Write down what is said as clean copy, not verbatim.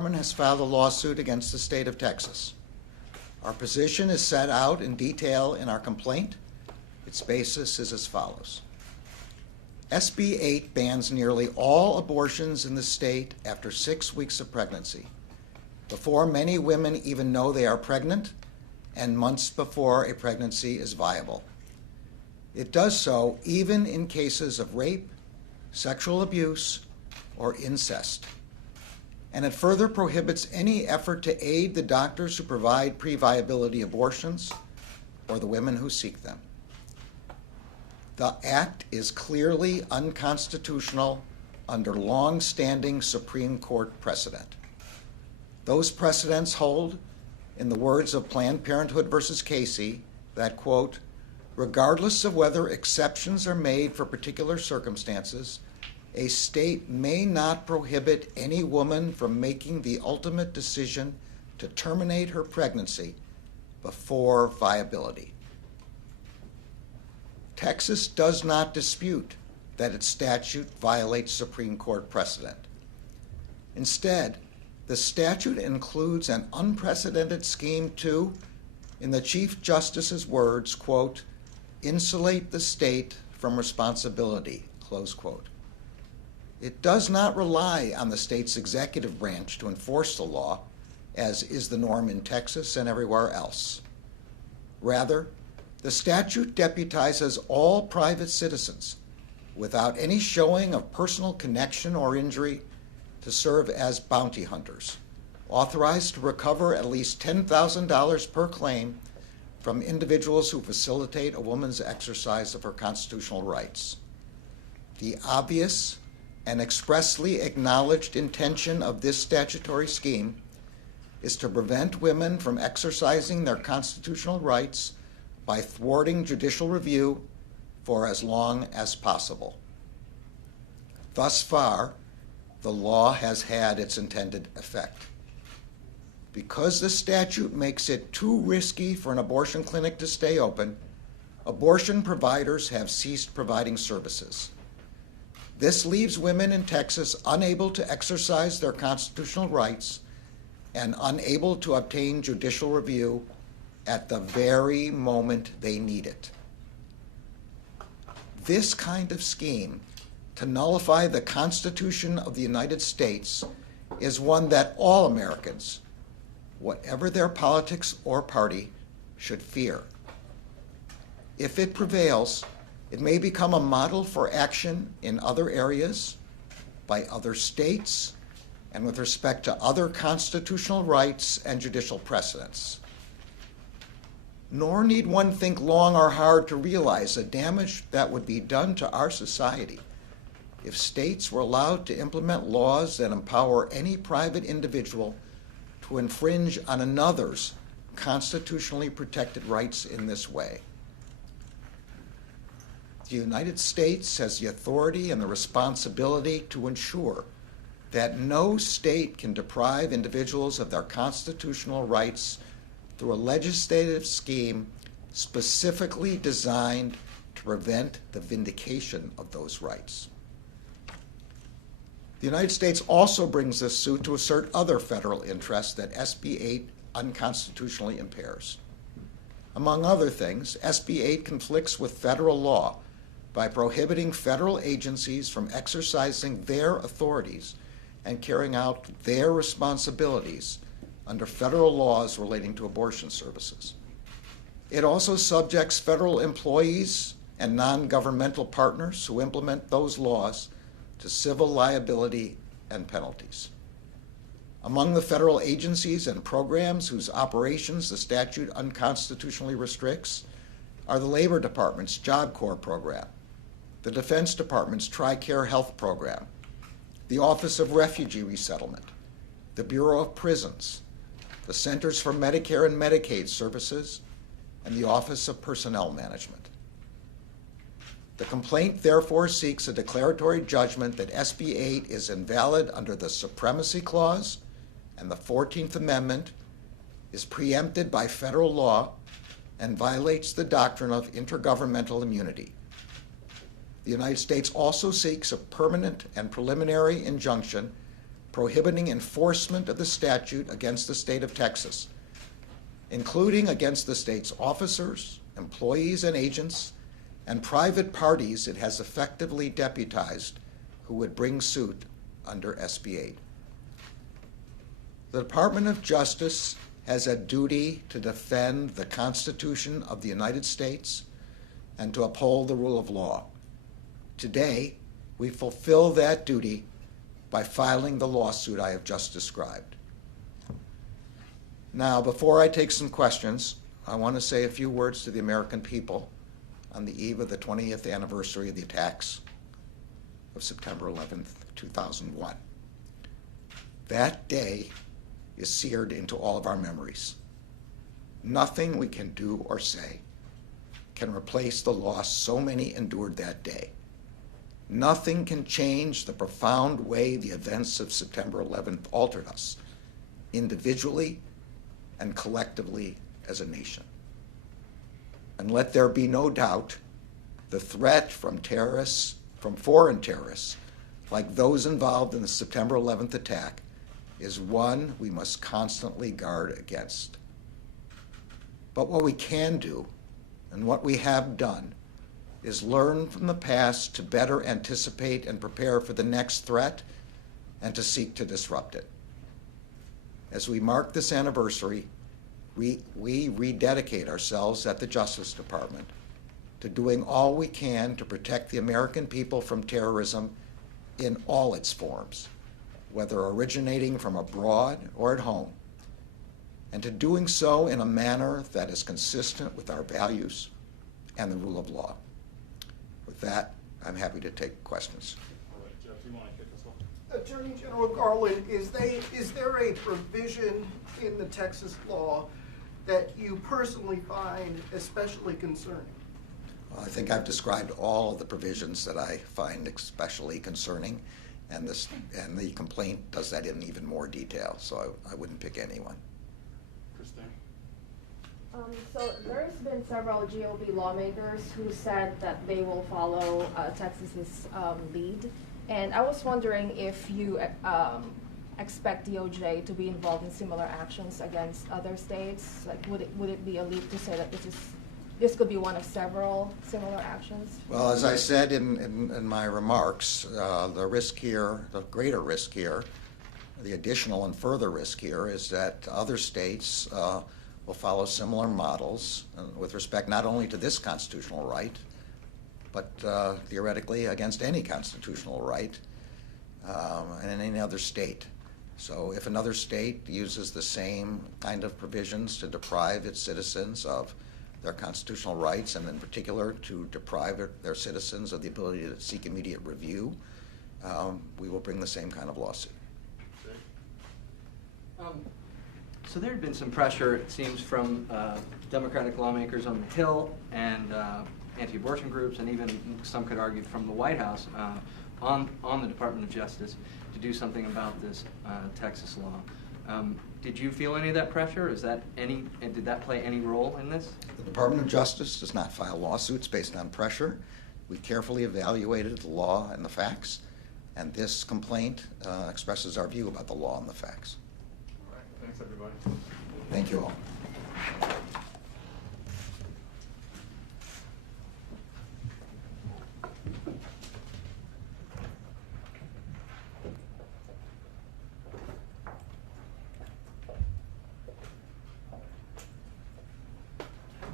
Has filed a lawsuit against the state of Texas. Our position is set out in detail in our complaint. Its basis is as follows. SB 8 bans nearly all abortions in the state after 6 weeks of pregnancy, before many women even know they are pregnant, and months before a pregnancy is viable. It does so even in cases of rape, sexual abuse, or incest. And it further prohibits any effort to aid the doctors who provide pre-viability abortions or the women who seek them. The act is clearly unconstitutional under long-standing Supreme Court precedent. Those precedents hold, in the words of Planned Parenthood versus Casey, that, quote, regardless of whether exceptions are made for particular circumstances, a state may not prohibit any woman from making the ultimate decision to terminate her pregnancy before viability. Texas does not dispute that its statute violates Supreme Court precedent. Instead, the statute includes an unprecedented scheme to, in the Chief Justice's words, quote, insulate the state from responsibility, close quote. It does not rely on the state's executive branch to enforce the law, as is the norm in Texas and everywhere else. Rather, the statute deputizes all private citizens, without any showing of personal connection or injury, to serve as bounty hunters, authorized to recover at least $10,000 per claim from individuals who facilitate a woman's exercise of her constitutional rights. The obvious and expressly acknowledged intention of this statutory scheme is to prevent women from exercising their constitutional rights by thwarting judicial review for as long as possible. Thus far, the law has had its intended effect. Because the statute makes it too risky for an abortion clinic to stay open, abortion providers have ceased providing services. This leaves women in Texas unable to exercise their constitutional rights and unable to obtain judicial review at the very moment they need it. This kind of scheme to nullify the Constitution of the United States is one that all Americans, whatever their politics or party, should fear. If it prevails, it may become a model for action in other areas, by other states, and with respect to other constitutional rights and judicial precedents. Nor need one think long or hard to realize the damage that would be done to our society if states were allowed to implement laws that empower any private individual to infringe on another's constitutionally protected rights in this way. The United States has the authority and the responsibility to ensure that no state can deprive individuals of their constitutional rights through a legislative scheme specifically designed to prevent the vindication of those rights. The United States also brings this suit to assert other federal interests that SB 8 unconstitutionally impairs. Among other things, SB 8 conflicts with federal law by prohibiting federal agencies from exercising their authorities and carrying out their responsibilities under federal laws relating to abortion services. It also subjects federal employees and non-governmental partners who implement those laws to civil liability and penalties. Among the federal agencies and programs whose operations the statute unconstitutionally restricts are the Labor Department's Job Corps program, the Defense Department's TRICARE Health program, the Office of Refugee Resettlement, the Bureau of Prisons, the Centers for Medicare and Medicaid Services, and the Office of Personnel Management. The complaint therefore seeks a declaratory judgment that SB 8 is invalid under the Supremacy Clause and the 14th Amendment, is preempted by federal law, and violates the doctrine of intergovernmental immunity. The United States also seeks a permanent and preliminary injunction prohibiting enforcement of the statute against the state of Texas, including against the state's officers, employees and agents, and private parties it has effectively deputized who would bring suit under SB 8. The Department of Justice has a duty to defend the Constitution of the United States and to uphold the rule of law. Today, we fulfill that duty by filing the lawsuit I have just described. Now, before I take some questions, I want to say a few words to the American people on the eve of the 20th anniversary of the attacks of September 11th, 2001. That day is seared into all of our memories. Nothing we can do or say can replace the loss so many endured that day. Nothing can change the profound way the events of September 11th altered us, individually and collectively as a nation. And let there be no doubt, the threat from terrorists, from foreign terrorists, like those involved in the September 11th attack, is one we must constantly guard against. But what we can do, and what we have done, is learn from the past to better anticipate and prepare for the next threat and to seek to disrupt it. As we mark this anniversary, we rededicate ourselves at the Justice Department to doing all we can to protect the American people from terrorism in all its forms, whether originating from abroad or at home, and to doing so in a manner that is consistent with our values and the rule of law. With that, I'm happy to take questions. All right, Jeff, do you want to kick us off? Attorney General Garland, is there a provision in the Texas law that you personally find especially concerning? Well, I think I've described all of the provisions that I find especially concerning, and the complaint does that in even more detail, so I wouldn't pick any one. Christine? So there's been several GOP lawmakers who said that they will follow Texas's lead, and I was wondering if you expect DOJ to be involved in similar actions against other states. Like, would it be a leap to say that this could be one of several similar actions? Well, as I said in my remarks, the risk here, the greater risk here, the additional and further risk here is that other states will follow similar models with respect not only to this constitutional right, but theoretically against any constitutional right in any other state. So if another state uses the same kind of provisions to deprive its citizens of their constitutional rights, and in particular to deprive their citizens of the ability to seek immediate review, we will bring the same kind of lawsuit. So there had been some pressure, it seems, from Democratic lawmakers on the Hill and anti-abortion groups, and even some could argue from the White House on the Department of Justice to do something about this Texas law. Did you feel any of that pressure? Did that play any role in this? The Department of Justice does not file lawsuits based on pressure. We carefully evaluated the law and the facts, and this complaint expresses our view about the law and the facts. All right, thanks everybody. Thank you all.